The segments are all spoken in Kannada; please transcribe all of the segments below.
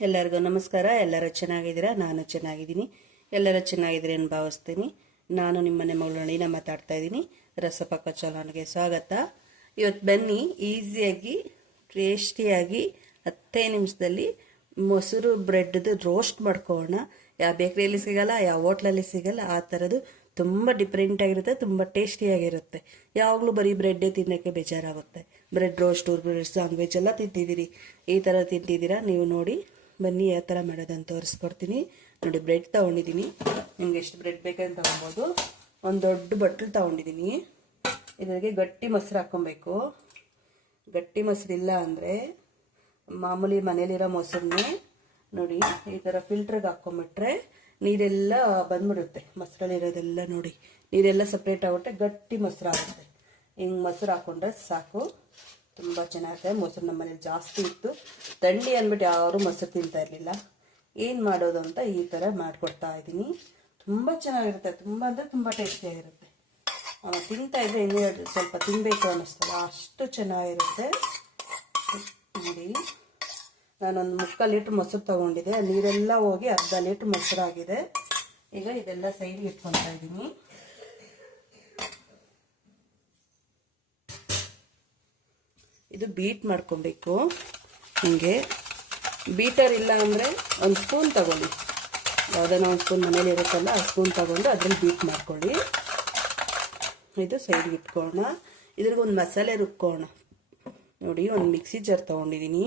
ಎಲ್ಲರಿಗೂ ನಮಸ್ಕಾರ. ಎಲ್ಲರೂ ಚೆನ್ನಾಗಿದ್ದೀರಾ? ನಾನು ಚೆನ್ನಾಗಿದ್ದೀನಿ. ಎಲ್ಲರೂ ಚೆನ್ನಾಗಿದ್ದೀರಿ ಅಂತ ಭಾವಿಸ್ತೀನಿ. ನಾನು ನಿಮ್ಮನೆ ಮಗಳಿನ ಮಾತಾಡ್ತಾ ಇದ್ದೀನಿ. ರಸಪಕ್ಕ ಚಾನಲ್ಗೆ ಸ್ವಾಗತ. ಇವತ್ತು ಬನ್ನಿ, ಈಸಿಯಾಗಿ, ಟೇಸ್ಟಿಯಾಗಿ, ಹತ್ತೇ ನಿಮಿಷದಲ್ಲಿ ಮೊಸರು ಬ್ರೆಡ್ದು ರೋಸ್ಟ್ ಮಾಡ್ಕೊಳ್ಳೋಣ. ಯಾವ ಬೇಕ್ರಿಯಲ್ಲಿ ಸಿಗಲ್ಲ, ಯಾವ ಹೋಟ್ಲಲ್ಲಿ ಸಿಗಲ್ಲ, ಆ ಥರದ್ದು ತುಂಬ ಡಿಫ್ರೆಂಟ್ ಆಗಿರುತ್ತೆ, ತುಂಬ ಟೇಸ್ಟಿಯಾಗಿರುತ್ತೆ ಯಾವಾಗಲೂ ಬರೀ ಬ್ರೆಡ್ಡೇ ತಿನ್ನೋಕ್ಕೆ ಬೇಜಾರಾಗುತ್ತೆ. ಬ್ರೆಡ್ ರೋಸ್ಟು ಬ್ರೆಡ್ ಸ್ಯಾಂಡ್ವಿಚ್ ಎಲ್ಲ ತಿಂತಿದ್ದೀರಿ. ಈ ಥರ ತಿಂತಿದ್ದೀರಾ? ನೀವು ನೋಡಿ. ಬನ್ನಿ ಯಾವ ಥರ ಮಾಡೋದಂತ ತೋರಿಸ್ಕೊಡ್ತೀನಿ. ನೋಡಿ ಬ್ರೆಡ್ ತೊಗೊಂಡಿದ್ದೀನಿ. ನಿಮ್ಗೆ ಎಷ್ಟು ಬ್ರೆಡ್ ಬೇಕಂತ ತೊಗೊಬೋದು. ಒಂದು ದೊಡ್ಡ ಬಟ್ಲು ತೊಗೊಂಡಿದ್ದೀನಿ. ಇದ್ರಾಗೆ ಗಟ್ಟಿ ಮೊಸರು ಹಾಕ್ಕೊಬೇಕು. ಗಟ್ಟಿ ಮೊಸರಿಲ್ಲ ಅಂದರೆ ಮಾಮೂಲಿ ಮನೇಲಿರೋ ಮೊಸರನ್ನೇ ನೋಡಿ, ಈ ಥರ ಫಿಲ್ಟ್ರಿಗೆ ಹಾಕ್ಕೊಂಬಿಟ್ರೆ ನೀರೆಲ್ಲ ಬಂದ್ಬಿಡುತ್ತೆ. ಮೊಸರಲ್ಲಿರೋದೆಲ್ಲ ನೋಡಿ, ನೀರೆಲ್ಲ ಸಪ್ರೇಟ್ ಆಗುತ್ತೆ ಗಟ್ಟಿ ಮೊಸರು ಆಗುತ್ತೆ ಹಿಂಗೆ ಮೊಸರು ಹಾಕ್ಕೊಂಡ್ರೆ ಸಾಕು. ತುಂಬ ಚೆನ್ನಾಗಿದೆ. ಮೊಸರು ನಮ್ಮ ಮನೇಲಿ ಜಾಸ್ತಿ ಇತ್ತು. ಥಂಡಿ ಅಂದ್ಬಿಟ್ಟು ಯಾರು ಮೊಸರು ತಿಂತಾ ಇರಲಿಲ್ಲ. ಏನು ಮಾಡೋದು ಅಂತ ಈ ಥರ ಮಾಡಿಕೊಡ್ತಾ ಇದ್ದೀನಿ. ತುಂಬ ಚೆನ್ನಾಗಿರುತ್ತೆ. ತುಂಬ ಅಂದರೆ ತುಂಬ ಟೇಸ್ಟಿಯಾಗಿರುತ್ತೆ ತಿಂತಾ ಇದ್ರೆ ಇನ್ನೂ ಸ್ವಲ್ಪ ತಿನ್ನಬೇಕು ಅನ್ನಿಸ್ತಲ್ಲ. ಅಷ್ಟು ಚೆನ್ನಾಗಿರುತ್ತೆ. ನೋಡಿ. ನಾನೊಂದು ಮುಕ್ಕ ಲೀಟ್ರ್ ಮೊಸರು ತೊಗೊಂಡಿದ್ದೆ. ನೀರೆಲ್ಲ ಹೋಗಿ ಅರ್ಧ ಲೀಟ್ರ್ ಮೊಸರಾಗಿದೆ. ಈಗ ಇದೆಲ್ಲ ಸೈಡ್ಗೆ ಇಟ್ಕೊತಾ ಇದ್ದೀನಿ. ಇದು ಬೀಟ್ ಮಾಡ್ಕೊಬೇಕು. ಹಿಂಗೆ. ಬೀಟರ್ ಇಲ್ಲ ಅಂದರೆ ಒಂದು ಸ್ಪೂನ್ ತಗೊಳ್ಳಿ. ಯಾವುದನ್ನ ಒಂದು ಸ್ಪೂನ್ ಮನೇಲಿ ಇರುತ್ತಲ್ಲ, ಆ ಸ್ಪೂನ್ ತಗೊಂಡು ಅದ್ರಲ್ಲಿ ಬೀಟ್ ಮಾಡ್ಕೊಳ್ಳಿ. ಇದು ಸೈಡ್ಗೆ ಇಟ್ಕೊಳ್ಳೋಣ ಇದ್ರಿಗೆ ಒಂದು ಮಸಾಲೆ ರುಬ್ಕೊಳ್ಳೋಣ ನೋಡಿ, ಒಂದು ಮಿಕ್ಸಿ ಜಾರ್ ತೊಗೊಂಡಿದ್ದೀನಿ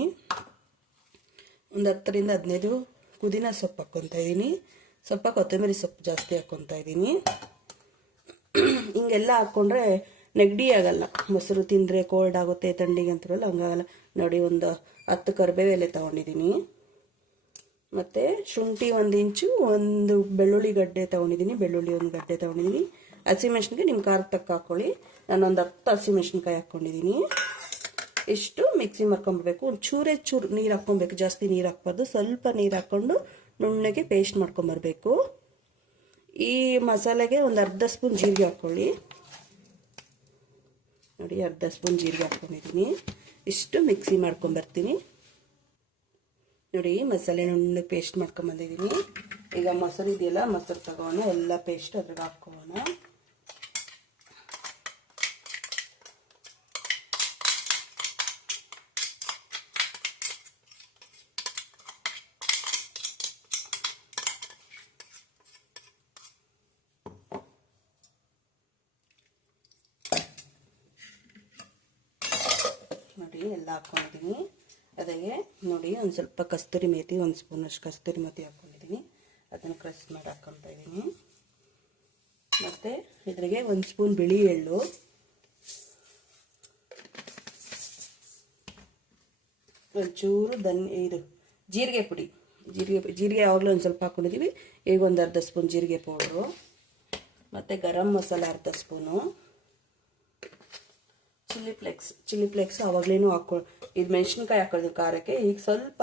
ಒಂದು ಹತ್ತರಿಂದ ಹದಿನೈದು ಪುದೀನ ಸೊಪ್ಪು ಹಾಕ್ಕೊತಾ ಇದ್ದೀನಿ ಸ್ವಲ್ಪ ಕೊತ್ತಂಬರಿ ಸೊಪ್ಪು ಜಾಸ್ತಿ ಹಾಕ್ಕೊತಾ ಇದ್ದೀನಿ ಹಿಂಗೆಲ್ಲ ಹಾಕ್ಕೊಂಡ್ರೆ ನೆಗಡಿ ಆಗಲ್ಲ. ಮೊಸರು ತಿಂದರೆ ಕೋಲ್ಡ್ ಆಗುತ್ತೆ, ಥಂಡಿಗೆ ಅಂತಾರಲ್ಲ, ಹಂಗಾಗಲ್ಲ. ನೋಡಿ, ಒಂದು ಹತ್ತು ಕರಿಬೇವು ಎಲೆ ತೊಗೊಂಡಿದ್ದೀನಿ. ಮತ್ತು ಶುಂಠಿ ಒಂದು ಇಂಚು, ಒಂದು ಬೆಳ್ಳುಳ್ಳಿ ಗಡ್ಡೆ ತೊಗೊಂಡಿದ್ದೀನಿ. ಬೆಳ್ಳುಳ್ಳಿ ಒಂದು ಗಡ್ಡೆ ತೊಗೊಂಡಿದ್ದೀನಿ. ಹಸಿಮೆಣ್ಸಿನ್ಕಾಯಿ ನಿಮ್ಮ ಖಾರ ತಕ್ಕ ಹಾಕ್ಕೊಳ್ಳಿ ನಾನೊಂದು ಹತ್ತು ಹಸಿಮೆಣ್ಸಿನ್ಕಾಯಿ ಹಾಕ್ಕೊಂಡಿದ್ದೀನಿ ಇಷ್ಟು ಮಿಕ್ಸಿ ಮಾಡ್ಕೊಬೇಕು ಒಂದು ಚೂರೇ ಚೂರು ನೀರು ಹಾಕ್ಕೊಬೇಕು ಜಾಸ್ತಿ ನೀರು ಹಾಕ್ಬಾರ್ದು. ಸ್ವಲ್ಪ ನೀರು ಹಾಕ್ಕೊಂಡು ನುಣ್ಣಗೆ ಪೇಸ್ಟ್ ಮಾಡ್ಕೊಂಬರ್ಬೇಕು ಈ ಮಸಾಲೆಗೆ ಒಂದು ಅರ್ಧ ಸ್ಪೂನ್ ಜೀರಿಗೆ ಹಾಕ್ಕೊಳ್ಳಿ ನೋಡಿ ಅರ್ಧ ಸ್ಪೂನ್ ಜೀರಿಗೆ ಹಾಕ್ಕೊಂಡಿದ್ದೀನಿ. ಇಷ್ಟು ಮಿಕ್ಸಿ ಮಾಡ್ಕೊಂಬರ್ತೀನಿ ನೋಡಿ, ಮಸಾಲೆ ನುಣ್ಣಗೆ ಪೇಸ್ಟ್ ಮಾಡ್ಕೊಂಬಂದಿದ್ದೀನಿ ಈಗ ಮೊಸರು ಇದೆಯಲ್ಲ, ಮೊಸರು ತಗೋಣ, ಎಲ್ಲ ಪೇಸ್ಟ್ ಅದ್ರಾಗ ಹಾಕ್ಕೊಳ್ಳೋಣ ನೋಡಿ, ಎಲ್ಲ ಹಾಕ್ಕೊಂಡಿದ್ದೀನಿ ಅದಕ್ಕೆ ನೋಡಿ, ಒಂದು ಸ್ವಲ್ಪ ಕಸ್ತೂರಿ ಮೇಥಿ ಒಂದು ಸ್ಪೂನಷ್ಟು ಕಸ್ತೂರಿ ಮೇಥಿ ಹಾಕ್ಕೊಂಡಿದ್ದೀನಿ ಅದನ್ನು ಕ್ರಶ್ ಮಾಡಿ ಹಾಕ್ಕೊತಾ ಇದ್ದೀನಿ ಮತ್ತು ಇದ್ರಿಗೆ ಒಂದು ಸ್ಪೂನ್ ಬಿಳಿ ಎಳ್ಳು. ಒಂಚೂರು ದನ್ ಇದು ಜೀರಿಗೆ ಪುಡಿ. ಜೀರಿಗೆ ಜೀರಿಗೆ ಯಾವಾಗಲೂ ಒಂದು ಸ್ವಲ್ಪ ಹಾಕ್ಕೊಂಡಿದ್ದೀವಿ ಈಗ ಒಂದು ಅರ್ಧ ಸ್ಪೂನ್ ಜೀರಿಗೆ ಪೌಡ್ರು. ಮತ್ತು ಗರಂ ಮಸಾಲ ಅರ್ಧ spoon. Chilli flakes chilli flakes ಅವಾಗಲೇನು ಹಾಕೊ ಇದು ಮೆಣಸಿನ್ಕಾಯಿ ಹಾಕೋದು ಖಾರಕ್ಕೆ, ಈಗ ಸ್ವಲ್ಪ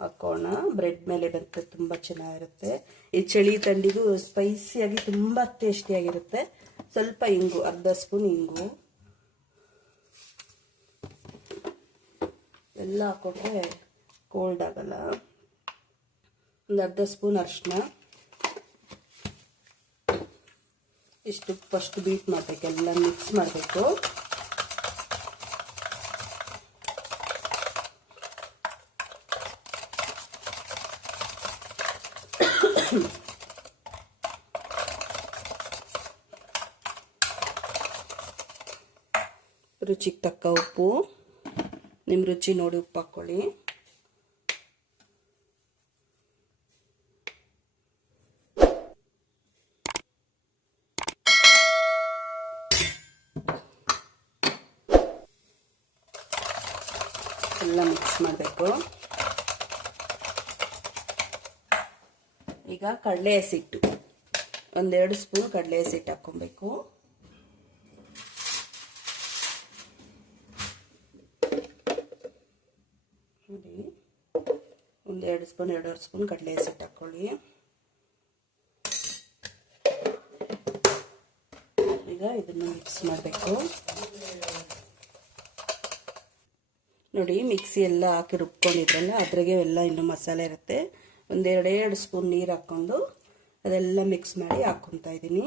ಹಾಕೋಣ. ಬ್ರೆಡ್ ಮೇಲೆ ಬರುತ್ತೆ ತುಂಬ ಚೆನ್ನಾಗಿರುತ್ತೆ. ಈ ಚಳಿ ತಂಡಿಗೂ ಸ್ಪೈಸಿಯಾಗಿ ತುಂಬ ಟೇಸ್ಟಿಯಾಗಿರುತ್ತೆ ಸ್ವಲ್ಪ ಇಂಗು, ಅರ್ಧ ಸ್ಪೂನ್ ಇಂಗು. ಎಲ್ಲ ಹಾಕೊಂಡ್ರೆ ಕೋಲ್ಡ್ ಆಗಲ್ಲ. ಒಂದು ಅರ್ಧ ಸ್ಪೂನ್ ಅರಿಶಿನ ಇಷ್ಟು ಫಸ್ಟ್ ಬೀಟ್ ಮಾಡಬೇಕು, ಎಲ್ಲ ಮಿಕ್ಸ್ ಮಾಡಬೇಕು. ರುಚಿಗೆ ತಕ್ಕ ಉಪ್ಪು. ನಿಮ್ಮ ರುಚಿ ನೋಡಿ ಉಪ್ಪು ಹಾಕ್ಕೊಳ್ಳಿ ಎಲ್ಲ ಮಿಕ್ಸ್ ಮಾಡಬೇಕು. ಈಗ ಕಡಲೆ ಹಸಿಟ್ಟು. ಒಂದೆರಡು ಸ್ಪೂನ್ ಕಡಲೆ ಹಸಿಟ್ಟು ಹಾಕ್ಕೊಬೇಕು. ಒಂದೆರಡು ಸ್ಪೂನ್, ಎರಡೂವರೆ ಸ್ಪೂನ್ ಕಡಲೆ ಹಸಿಟ್ಟು ಹಾಕ್ಕೊಳ್ಳಿ. ಈಗ ಇದನ್ನು ಮಿಕ್ಸ್ ಮಾಡಬೇಕು. ನೋಡಿ ಮಿಕ್ಸಿ ಎಲ್ಲ ಹಾಕಿ ರುಬ್ಕೊಂಡಿದ್ರಲ್ಲ, ಅದ್ರಾಗೆ ಎಲ್ಲ ಇನ್ನೂ ಮಸಾಲೆ ಇರುತ್ತೆ. ಒಂದೆರಡು ಎರಡು ಸ್ಪೂನ್ ನೀರು ಹಾಕ್ಕೊಂಡು ಅದೆಲ್ಲ ಮಿಕ್ಸ್ ಮಾಡಿ ಹಾಕ್ಕೊತಾ ಇದ್ದೀನಿ.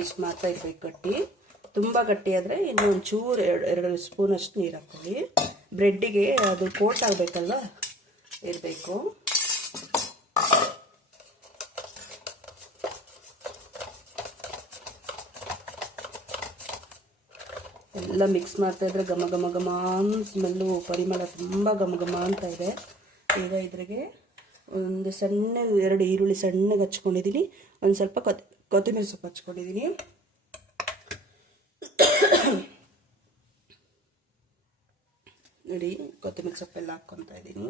ಇಷ್ಟು ಮಾತ್ರ ಇರ್ಬೇಕು ಗಟ್ಟಿ. ತುಂಬ ಗಟ್ಟಿ ಆದರೆ ಇನ್ನೂ ಒಂಚೂರು ಎರಡು ಎರಡು ಸ್ಪೂನಷ್ಟು ನೀರು ಹಾಕ್ಕೊಳ್ಳಿ. ಬ್ರೆಡ್ಡಿಗೆ ಅದು ಕೋಟ್ ಆಗಬೇಕಲ್ವ? ಇರಬೇಕು. ಎಲ್ಲ ಮಿಕ್ಸ್ ಮಾಡ್ತಾ ಇದ್ರೆ ಘಮ ಘಮ ಘಮ ಸ್ಮೆಲ್ಲು ಪರಿಮಳ ತುಂಬ ಘಮ ಘಮ ಅಂತ ಇದೆ. ಈಗ ಇದ್ರಾಗೆ ಒಂದು ಸಣ್ಣ ಎರಡು ಈರುಳ್ಳಿ ಸಣ್ಣಗೆ ಹಚ್ಕೊಂಡಿದ್ದೀನಿ ಒಂದು ಸ್ವಲ್ಪ ಕೊತ್ ಕೊತ್ತಂಬರಿ ಸೊಪ್ಪು ಹಚ್ಕೊಂಡಿದ್ದೀನಿ ನೋಡಿ, ಕೊತ್ತಂಬರಿ ಸೊಪ್ಪೆಲ್ಲ ಹಾಕ್ಕೊತಾ ಇದ್ದೀನಿ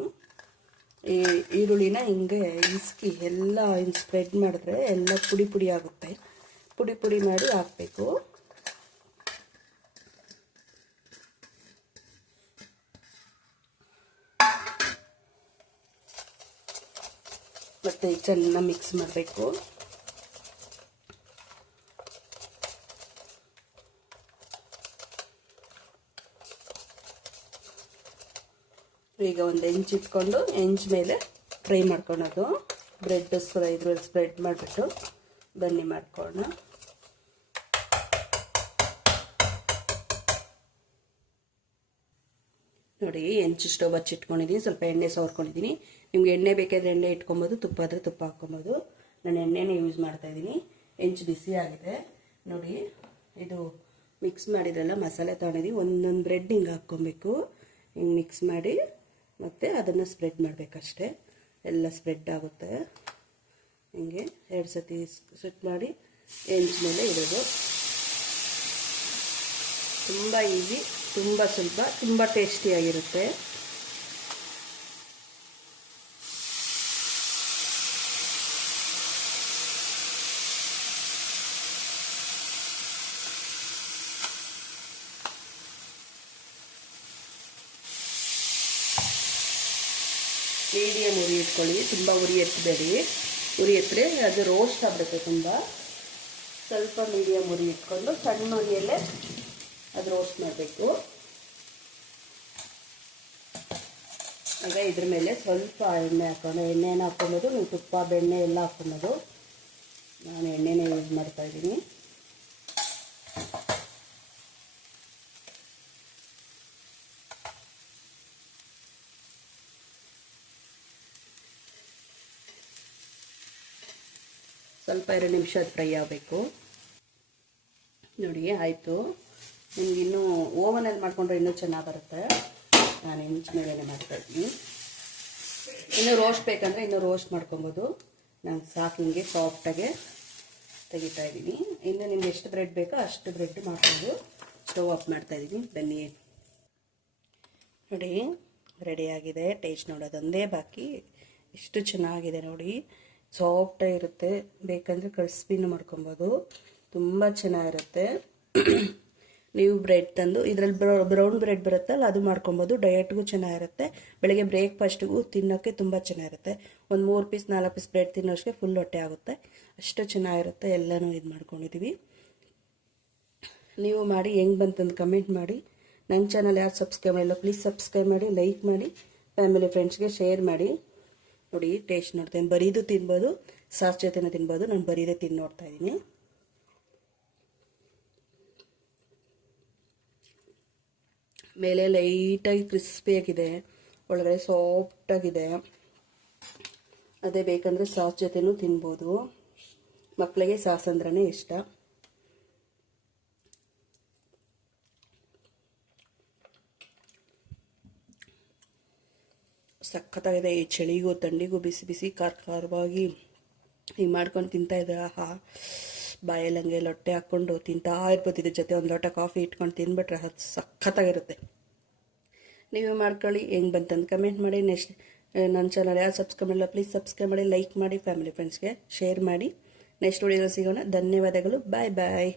ಈ ಈರುಳ್ಳಿನ ಹಿಂಗೆ ಇಸ್ಕಿ ಎಲ್ಲ ಹಿಂಗೆ ಸ್ಪ್ರೆಡ್ ಮಾಡಿದ್ರೆ ಎಲ್ಲ ಪುಡಿ ಪುಡಿ ಆಗುತ್ತೆ. ಪುಡಿ ಪುಡಿ ಮಾಡಿ ಹಾಕಬೇಕು. ಮತ್ತು ಚೆನ್ನಾಗಿ ಮಿಕ್ಸ್ ಮಾಡಬೇಕು. ಈಗ ಒಂದು ಹೆಂಚು ಇಟ್ಕೊಂಡು ಹೆಂಚ್ ಮೇಲೆ ಫ್ರೈ ಮಾಡ್ಕೊಳೋದು. ಬ್ರೆಡ್ ಇದ್ರಲ್ಲಿ ಸ್ಪ್ರೆಡ್ ಮಾಡಿಬಿಟ್ಟು ಬನ್ನಿ ಮಾಡ್ಕೊಳ್ಳೋಣ. ನೋಡಿ ಹೆಂಚು ಸ್ಟವ್ ಹಚ್ಚಿಟ್ಕೊಂಡಿದ್ದೀನಿ ಸ್ವಲ್ಪ ಎಣ್ಣೆ ಸವರ್ಕೊಂಡಿದ್ದೀನಿ ನಿಮ್ಗೆ ಎಣ್ಣೆ ಬೇಕಾದ್ರೆ ಎಣ್ಣೆ ಇಟ್ಕೊಬೋದು, ತುಪ್ಪ ಆದರೆ ತುಪ್ಪ ಹಾಕ್ಕೊಬೋದು. ನಾನು ಎಣ್ಣೆನೇ ಯೂಸ್ ಮಾಡ್ತಾ ಇದ್ದೀನಿ. ಹೆಂಚು ಬಿಸಿ ಆಗಿದೆ. ನೋಡಿ, ಇದು ಮಿಕ್ಸ್ ಮಾಡಿದ್ರಲ್ಲ, ಮಸಾಲೆ ತೊಗೊಂಡಿದ್ದೀವಿ ಒಂದೊಂದು ಬ್ರೆಡ್ ಹಿಂಗೆ ಹಾಕ್ಕೊಬೇಕು. ಹಿಂಗೆ ಮಿಕ್ಸ್ ಮಾಡಿ, ಮತ್ತು ಅದನ್ನು ಸ್ಪ್ರೆಡ್ ಮಾಡಬೇಕಷ್ಟೆ. ಎಲ್ಲ ಸ್ಪ್ರೆಡ್ ಆಗುತ್ತೆ. ಹಿಂಗೆ ಎರಡು ಸತಿ ಸ್ವಿಟ್ ಮಾಡಿ ಹೆಂಚು ಮೇಲೆ ಇಡೋದು. ತುಂಬ ಈಸಿ ತುಂಬ ಸ್ವಲ್ಪ, ತುಂಬ ಟೇಸ್ಟಿಯಾಗಿರುತ್ತೆ ಮೀಡಿಯಮ್ ಉರಿ ಇಟ್ಕೊಳ್ಳಿ. ತುಂಬ ಉರಿ ಎತ್ತಬೇಡಿ ಉರಿ ಎತ್ತರೆ ಅದು ರೋಸ್ಟ್ ಆಗಬೇಕು ತುಂಬ. ಸ್ವಲ್ಪ ಮೀಡಿಯಮ್ ಉರಿ ಇಟ್ಕೊಂಡು ಸಣ್ಣ ಉರಿಯಲ್ಲೇ ಅದು ರೋಸ್ಟ್ ಮಾಡಬೇಕು. ಈಗ ಇದ್ರ ಮೇಲೆ ಸ್ವಲ್ಪ ಎಣ್ಣೆ ಹಾಕೊಂಡು ಎಣ್ಣೆನ ಹಾಕ್ಕೊಳ್ಳೋದು ನೀವು ತುಪ್ಪ, ಬೆಣ್ಣೆ ಎಲ್ಲ ಹಾಕ್ಕೊಳ್ಳೋದು ನಾನು ಎಣ್ಣೆನೇ ಯೂಸ್ ಮಾಡ್ತಾ ಸ್ವಲ್ಪ ಎರಡು ನಿಮಿಷ ಅದು ಫ್ರೈ ಆಗಬೇಕು. ನೋಡಿ, ಆಯಿತು. ನಿಮ್ಗೆ ಇನ್ನೂ ಓವನಲ್ಲಿ ಮಾಡಿಕೊಂಡ್ರೆ ಇನ್ನೂ ಚೆನ್ನಾಗಿ ಬರುತ್ತೆ. ನಾನು ಹೆಂಚು ಮೇಲೇ ಮಾಡ್ತಾಯಿದ್ದೀನಿ ಇನ್ನೂ ರೋಸ್ಟ್ ಬೇಕಂದರೆ ಇನ್ನೂ ರೋಸ್ಟ್ ಮಾಡ್ಕೊಬೋದು. ನಾನು ಸಾಕು ಹಿಂಗೆ ಸಾಫ್ಟಾಗೆ ತೆಗಿತಾ ಇದ್ದೀನಿ. ಇನ್ನು ನಿಮ್ಗೆ ಎಷ್ಟು ಬ್ರೆಡ್ ಬೇಕೋ ಅಷ್ಟು ಬ್ರೆಡ್ ಮಾಡ್ಕೊಂಡು ಸ್ಟವ್ ಆಫ್ ಮಾಡ್ತಾಯಿದ್ದೀನಿ ಬನ್ನಿ. ನೋಡಿ ರೆಡಿಯಾಗಿದೆ ಟೇಸ್ಟ್ ನೋಡೋದೊಂದೇ ಬಾಕಿ. ಎಷ್ಟು ಚೆನ್ನಾಗಿದೆ ನೋಡಿ. ಸಾಫ್ಟಾಗಿರುತ್ತೆ ಬೇಕಂದರೆ ಕ್ರಿಸ್ಪಿನೂ ಮಾಡ್ಕೊಬೋದು. ತುಂಬ ಚೆನ್ನಾಗಿರುತ್ತೆ. ನೀವು ಬ್ರೆಡ್ ತಂದು, ಇದರಲ್ಲಿ ಬ್ರೌನ್ ಬ್ರೆಡ್ ಬರುತ್ತಲ್ಲ, ಅದು ಮಾಡ್ಕೊಬೋದು. ಡಯಟ್ಗೂ ಚೆನ್ನಾಗಿರುತ್ತೆ. ಬೆಳಗ್ಗೆ ಬ್ರೇಕ್ಫಾಸ್ಟಿಗೂ ತಿನ್ನೋಕ್ಕೆ ತುಂಬ ಚೆನ್ನಾಗಿರುತ್ತೆ. ಒಂದು ಮೂರು ಪೀಸ್, ನಾಲ್ಕು ಪೀಸ್ ಬ್ರೆಡ್ ತಿನ್ನೋಷ್ಟೇ ಫುಲ್ ಹೊಟ್ಟೆ ಆಗುತ್ತೆ. ಅಷ್ಟು ಚೆನ್ನಾಗಿರುತ್ತೆ. ಎಲ್ಲನೂ ಇದು ಮಾಡ್ಕೊಂಡಿದ್ದೀವಿ ನೀವು ಮಾಡಿ, ಹೆಂಗೆ ಬಂತಂದು ಕಮೆಂಟ್ ಮಾಡಿ. ನನ್ನ ಚಾನಲ್ ಯಾರು ಸಬ್ಸ್ಕ್ರೈಬ್ ಮಾಡಿಲ್ಲ ಪ್ಲೀಸ್ ಸಬ್ಸ್ಕ್ರೈಬ್ ಮಾಡಿ ಲೈಕ್ ಮಾಡಿ. ಫ್ಯಾಮಿಲಿ ಫ್ರೆಂಡ್ಸ್ಗೆ ಶೇರ್ ಮಾಡಿ. ನೋಡಿ ಟೇಸ್ಟ್ ನೋಡ್ತೇನೆ ಬರೀದು ತಿನ್ಬೋದು, ಸಾಸ್ ಜೊತೆನೂ ತಿನ್ಬೋದು. ನಾನು ಬರೀದೇ ತಿಂದು ನೋಡ್ತಾ ಇದ್ದೀನಿ. ಮೇಲೆ ಲೈಟಾಗಿ ಕ್ರಿಸ್ಪಿಯಾಗಿದೆ ಒಳಗಡೆ ಸಾಫ್ಟಾಗಿದೆ ಅದೇ ಬೇಕಂದರೆ ಸಾಸ್ ಜೊತೆನೂ ತಿನ್ಬೋದು. ಮಕ್ಕಳಿಗೆ ಸಾಸ್ ಅಂದ್ರೆ ಇಷ್ಟ. ಸಖತ್ತಾಗಿದೆ ಈ ಚಳಿಗೂ ಥಂಡಿಗೂ ಬಿಸಿ ಬಿಸಿ ಖಾರ ಖಾರವಾಗಿ ಹಿಂಗೆ ಮಾಡ್ಕೊಂಡು ತಿಂತಾ ಇದ್ರೆ, ಆಹಾ ಬಾಯಲ್ಲಿ ಹಂಗೆ ಲೊಟ್ಟೆ ಹಾಕ್ಕೊಂಡು ತಿಂತಾ ಇರ್ಬೋದು. ಇದ್ರ ಜೊತೆ ಒಂದು ಲೋಟ ಕಾಫಿ ಇಟ್ಕೊಂಡು ತಿನ್ಬಿಟ್ರೆ ಅದು ಸಖತ್ತಾಗಿರುತ್ತೆ ನೀವೇ ಮಾಡ್ಕೊಳ್ಳಿ. ಹೆಂಗೆ ಬಂತಂದು ಕಮೆಂಟ್ ಮಾಡಿ. ನೆಕ್ಸ್ಟ್ ನನ್ನ ಚಾನಲ್ ಯಾರು ಸಬ್ಸ್ಕ್ರೈಬ್ ಮಾಡಿಲ್ಲ ಪ್ಲೀಸ್ ಸಬ್ಸ್ಕ್ರೈಬ್ ಮಾಡಿ ಲೈಕ್ ಮಾಡಿ ಫ್ಯಾಮಿಲಿ ಫ್ರೆಂಡ್ಸ್ಗೆ ಶೇರ್ ಮಾಡಿ. ನೆಕ್ಸ್ಟ್ ವಿಡಿಯೋದಲ್ಲಿ ಸಿಗೋಣ. ಧನ್ಯವಾದಗಳು. ಬಾಯ್ ಬಾಯ್